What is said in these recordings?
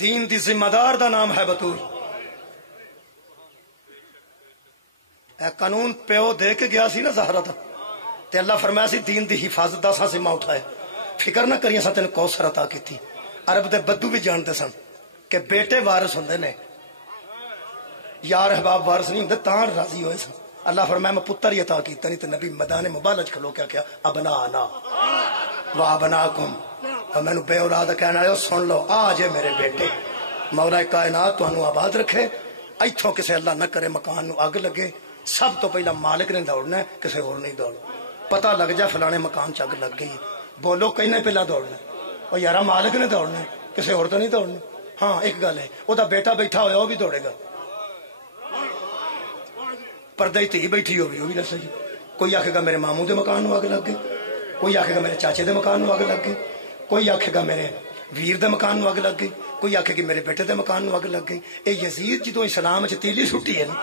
دین دی ذمہ دار دا نام ہے بطول. اے قانون پیو دے کے گیا سی نا زہرا دا تے اللہ فرمایا سی دین دی حفاظت دا سا ذمہ اٹھائے. فکر نہ کریے سا تین کوثر عطا کیتی. عرب دے بدو بھی جانتے سن کہ بیٹے وارث ہوندے نے، یار احباب وارث نہیں ہوندے، تاں راضی ہوئے سن. اللہ فرمایا میں پتر ہی عطا کیتا نہیں. تے نبی میدان مبالج کھلو کیا ابنانا و ابناکم، اور مینوں بے اولاد کہنا ہے سن لو آ جے میرے بیٹے. مولا کائنات تانوں آباد رکھے. ایتھوں کسے اللہ نہ کرے مکان نو اگ لگے، سب تو پہلا مالک نے دوڑنا ہے، کسے اور نہیں دوڑ. پتہ لگ جائے فلانے مکان چ اگ لگ گئی، بولو کہنے پہلا دوڑنا اور یارا مالک نے دوڑنا ہے، کسے اور تو نہیں دوڑنا. ہاں ایک گل ہے، وہ بیٹا بیٹھا ہوا وہ بھی دوڑے گا، پردے تھی بیٹھی ہوگی وہ بھی نہ صحیح. کوئی آکھے گا میرے ماموں دے مکان نو اگ لگ گئی، کوئی آکھے گا میرے چاچے دے مکان نو اگ لگ گئی، کوئی آکھے گا میرے ویر دے مکان نو اگ لگ گئی، کوئی آکھے گی میرے بیٹے دے مکان نو اگ لگ گئی. اے یزید جدوں اسلام چ تیلی سٹی ہے نا،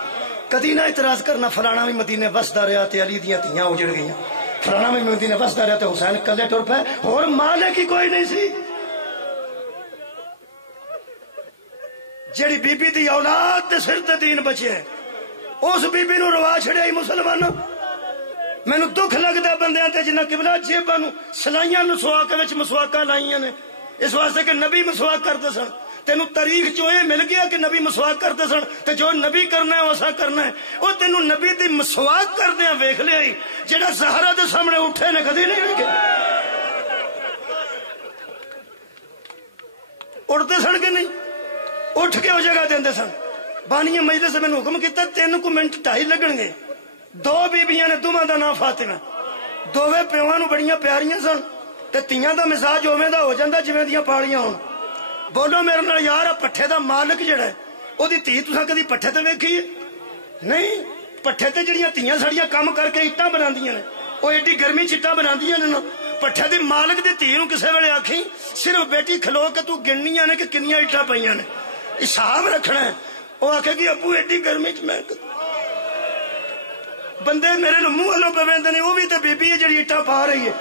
کدی نہ اعتراض کرنا فلانا بھی مدینے وسدا رہا تے علی دیاں تیاں اجڑ گئیاں، فلانا بھی مدینے وسدا رہا تے حسین کلے ٹر پے، اور مالک ہی کوئی نہیں سی. جیڑی بی بی دی اولاد دے سر تے دین بچے اس بی بی نو روا چھڑیا ہی مسلمانوں. مینوں دکھ لگدا بندیاں تے جنہاں قبلہ جیباں نو سلائیاں نو سواک وچ مسواکاں لائیاں نے اس واسطے کہ نبی مسواک کردے سن. تینوں تاریخ چ یہ مل گیا کہ نبی مسواک کرتے سن تے جو نبی کرنا ہے ویسا کرنا ہے. وہ تینوں نبی دی مسواک کردیا ویکھ لیا ہی، جہاں زہرا دے سامنے اٹھے نے کدی نہیں ویکھے. اٹھتے سن کہ نہیں؟ اٹھ کے وہ جگہ دے سن. بانی مجلس سے میں نے حکم کیا 3 منٹ 2.5 لگن گے. 2 بیبیاں نے دونوں دا نام فاطمہ، دوویں پیواں نو بڑیاں پیاریاں سن تے تیاں دا مزاج اوویں دا ہو جاندا جویں دیاں پالیاں ہون. بولو میرے نال یار پٹھے دا مالک جڑا ہے وہ دھی تساں کدی پٹھے تے ویکھی ہے؟ نہیں. پٹھے تے جڑیاں تیاں سڑیاں کام کر کے اٹاں بناندیاں نے، وہ ایڈی گرمی چٹاں بناندیاں نے نا. پٹھے دی مالک دی دھی نوں کسے ویلے آکھی صرف بیٹی کھلو کے تو گننیاں نے کہ کنیاں اٹاں پئیاں نے، حساب رکھنا ہے. وہ آکھے گی ابو ایڈی گرمی چ میں بندے میرے نو منہ والوں پہ ویندے نے. وہ بھی تے بی بی ہے جڑی اٹاں پا رہی ہے،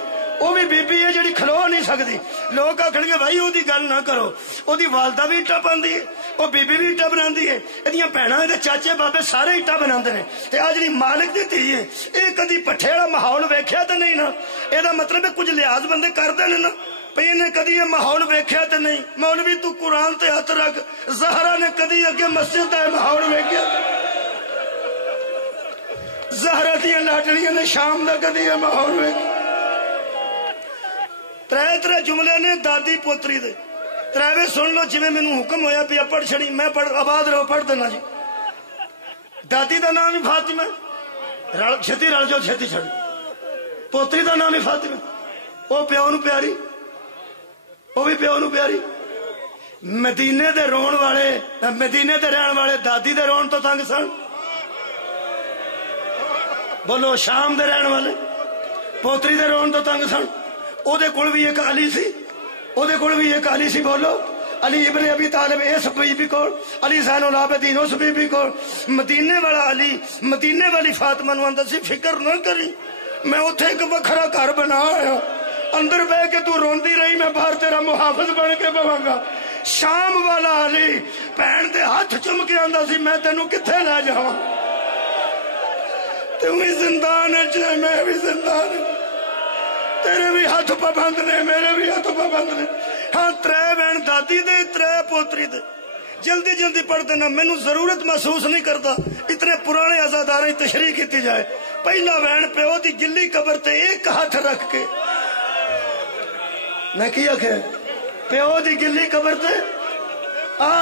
وہ بھی بی بی ہے جڑی کھلو نہیں سکتی. لوگ آخر گے بھائی وہ گل نہ کرو، وہ والدہ بھی اٹا پاندی ہے، وہ بی بی بھی اٹا بناندی ہے، یہ بھੈਣਾں دے چاچے بابے سارے اٹا بناندے نے. تے آ جڑی مالک دی دھی ہے یہ کدی پٹھے والا ماحول ویکھیا تے نہیں نا. یہ مطلب ہے کچھ لحاظ بندے کردے نے نا بھئی انہیں کدی یہ ماحول ویکھیا تے نہیں. مولوی تو قرآن تے ہاتھ رکھ، زہرا نے کدی اگے مسجد دا ماحول ویکھیا؟ زہرا دیا لاڈلیاں نے شام دا کدی یہ ماحول ویکھیا؟ 3 جملے نے دادی پوتری دے 3 سن لو جویں مینوں حکم ہویا پیا پڑھ چھڑی. میں پڑھ آباد رہو پڑھ دینا جی. دادی دا نام ہی فاطمہ، چھتی رل جو چھتی چھڑ. پوتری دا نام ہی فاطمہ، وہ پیو نو پیاری، وہ بھی پیو نو پیاری. مدینے دے رون والے، مدینے دے رہن والے دادی دے رون تو تنگ سن. بولو شام دے رہن والے پوتری دے رون تو تنگ سن. او دے کول بھی ایک علی سی، او دے کول بھی ایک علی سی. بولو علی ابن ابی طالب اس بی بی کول، علی زین العابدین اس بی بی کول. مدینے والا علی مدینے والی فاطمہ نو آندا سی فکر نہ کری، میں اوتھے ایک وکھرا گھر بنا آیا، اندر بہ کے تو روندی رہی، میں باہر تیرا محافظ بن کے بواں گا. شام والا علی بہن دے ہاتھ چم کے آندا سی میں تینوں کتھے لے جاواں، تو بھی زندان ہے میں بھی زندان، تیرے بھی ہاتھ پابند نے میرے بھی ہاتھ پابند نے. ہاں 3 بہن دادی دے 3 پوتری دے. جلدی جلدی پڑھ دینا، مینوں ضرورت محسوس نہیں کرتا اتنے پرانے عزاداراں دی تشریح کیتی جائے. پہلا بہن پیو دی گلی قبر تے ایک ہاتھ رکھ کے، میں کی آخیا پیو دی گلی قبر تے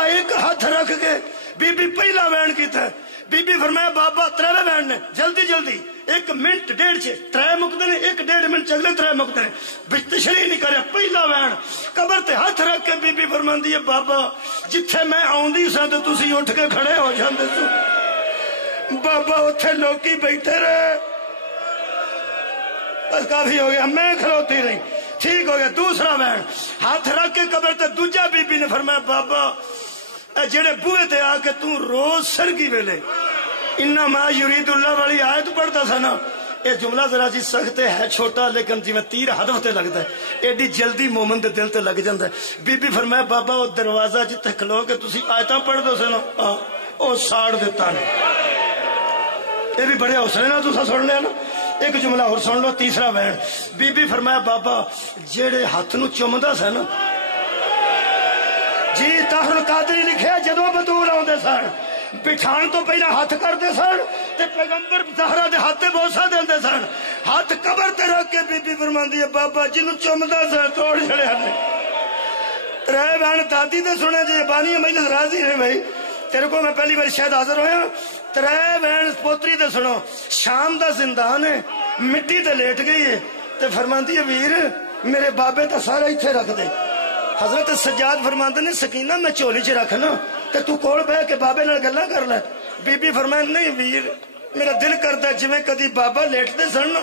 ایک ہاتھ رکھ کے بی بی پہلا بہن کیتا ہے. بی بی فرمایا بابا 3 بہن نے جلدی جلدی 1 منٹ 1.5 3 مکتے نے، 1.5 منٹ چلے 3 مکتے نے، تشریح نہیں کریا. پہلا بہن قبر تے ہاتھ رکھ کے بی بی فرماندی ہے بابا جتھے میں آوندی سا تے تسی اٹھ کے کھڑے ہو جاندے سو، بابا اتھے لوکی بیٹھے رہے، بس کافی ہو گیا، میں کھلوتی رہی، ٹھیک ہو گیا. دوسرا بہن ہاتھ رکھ کے قبر تے دوجا بی بی نے فرمایا بابا جڑے بوئے تے آ کے تو روز سرگی ویلے انما یرید اللہ والی آیت پڑھتا سا نا، یہ جملہ ذرا جی سخت ہے چھوٹا لیکن جی میں تیر ہدف تے لگتا ہے ایڈی جلدی مومن دے دل تے لگ جاتا ہے بی بی فرمایا بابا وہ دروازہ جتے کھلو کے تسی آیتاں پڑھ دو سے نا وہ ساڑ دیتا نے یہ بھی بڑے حوصلے نا تسا سن لیا نا ایک جملہ اور سن لو تیسرا وین بی بی فرمایا بابا جیڑے ہاتھ نو چمدا سا نا جی طاہر القادری لکھیا جدوں بطول آوندے سن بٹھان تو پہلا ہاتھ کرتے سن تے پیغمبر زہرا دے ہاتھ تے بوسا دیندے سن ہاتھ قبر تے رکھ کے بی بی فرماندی ہے بابا جنوں چمدا سا توڑ چھڑیا نے ترے بہن دادی تے سنے جی بانی مجلس راضی ہے بھائی تیرے کو میں پہلی بار شاید حاضر ہویا ترے بہن پوتری تے سنو شام دا زندان ہے مٹی تے لیٹ گئی ہے تے فرماندی ہے ویر میرے بابے تا سارا ایتھے رکھ دے حضرت سجاد فرماندے نے سکینہ میں چولی چ رکھنا تے تو کول بہ کے بابے نال گلاں کر لے بی بی فرمائے نہیں ویر میرا دل کردا جویں کدی بابا لیٹدے سن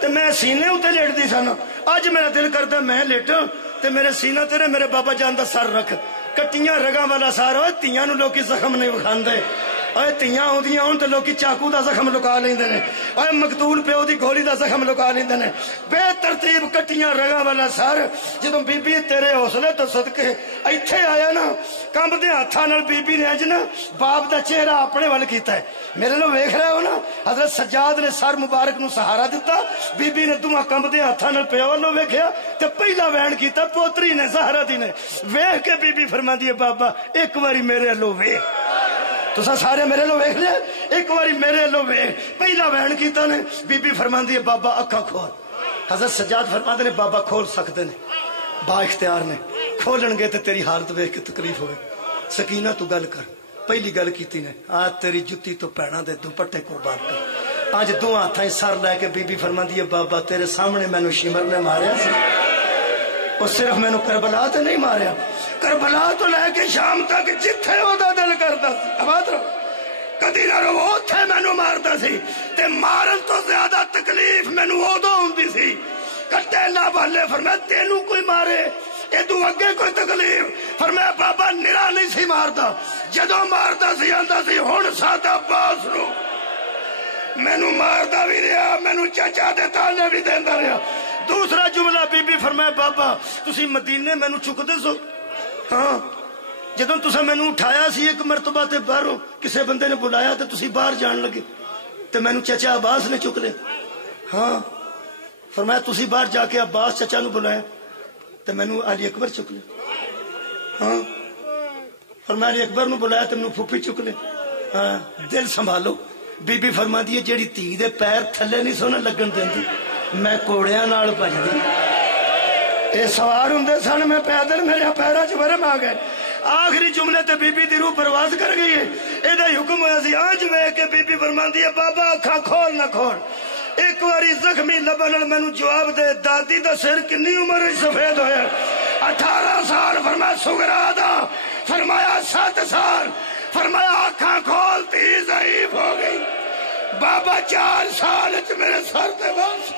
تے میں سینے اتے لیٹدی سن اج میرا دل کردا میں لیٹاں تے میرے سینہ تیرے میرے بابا جان دا سر رکھ کٹیاں رگاں والا سار ہوئے تیاں نو لوکی زخم نہیں وکھاندے اوے تیاں ہوندیاں ہون تے لوکی چاقو دا زخم لکا لیندے نے اوے مقتول پیو دی گولی دا زخم لکا لیندے نے بے ترتیب کٹیاں رگاں والا سر جدوں بی بی تیرے حوصلے تو صدقے ایتھے آیا نا کمبدے ہاتھاں نال بی بی نے اج نا باپ دا چہرہ اپنے ول کیتا ہے میرے لو ویکھ رہے ہو نا حضرت سجاد نے سر مبارک نو سہارا دتا بی بی نے دوواں کمبدے ہاتھاں نال پیو ول ویکھیا تے پہلا وین کیتا پوتری نے زہرا دی نے ویکھ کے بی بی فرماندی ہے بابا ایک واری میرے لو ویکھ تسا سارے میرے لو ویکھ لیا ایک واری میرے لو ویکھ پہلا وین کیتا نے بی بی فرماندی ہے بابا اکھاں کھول حضرت سجاد فرماندے نے بابا کھول سکتے نے با اختیار نے کھولن گے تے تیری حالت ویکھ کے تکلیف ہوئے سکینہ تو گل کر پہلی گل کیتی نے آج تیری جتی تو پیڑاں دے دوپٹے قربان کر اج دو ہاتھاں سر لے کے بی بی فرماندی ہے بابا تیرے سامنے مینوں شمر نے ماریا سی وہ صرف مینوں کربلا تے نہیں ماریا کربلا تو لے کے شام تک جتھے اودا دل کردا سی آباد رہو کدی نہ رو اوتھے مینوں ماردا سی تے مارن تو زیادہ تکلیف مینوں اودوں ہوندی سی کٹے لا والے فرمایا تینوں کوئی مارے ادو اگے کوئی تکلیف فرمایا بابا نرا نہیں سی ماردا جدوں ماردا سی آندا سی ہن ساڈا باس نو مینوں ماردا بھی رہا مینوں چچا دے تانے بھی دیندا رہا دوسرا جملہ بی بی فرمایا بابا تسی مدینے مینوں چکدے سو ہاں جدوں تساں مینوں اٹھایا سی ایک مرتبہ تے باہروں کسے بندے نے بلایا تے تسی باہر جان لگے تے مینوں چچا عباس نے چک لے ہاں فرمایا تسی باہر جا کے عباس چچا نو بلایا تے مینوں علی اکبر چک لے ہاں فرمایا علی اکبر نو بلایا تے مینوں پھوپھی چک لے ہاں دل سنبھالو بی بی فرماندی ہے جیڑی تھی دے پیر تھلے نہیں سونا لگن دیندی میں کوڑیاں نال بھجدی اے سوار ہوندے سن میں پیدل میرے پیراں چ ورم آ گئے آخری جملے تے بی بی دی روح پرواز کر گئی ہے اے دا حکم ہویا سی آج ویکھ کے بی بی فرماندی ہے بابا اکھاں کھول نہ کھول ایک واری زخمی لبن نال مینوں جواب دے دادی دا سر کنی عمر وچ سفید ہویا 18 سال فرمایا سغرا دا فرمایا 7 سال فرمایا اکھاں کھولتی ضعیف ہو گئی بابا 4 سال میرے سر تے بس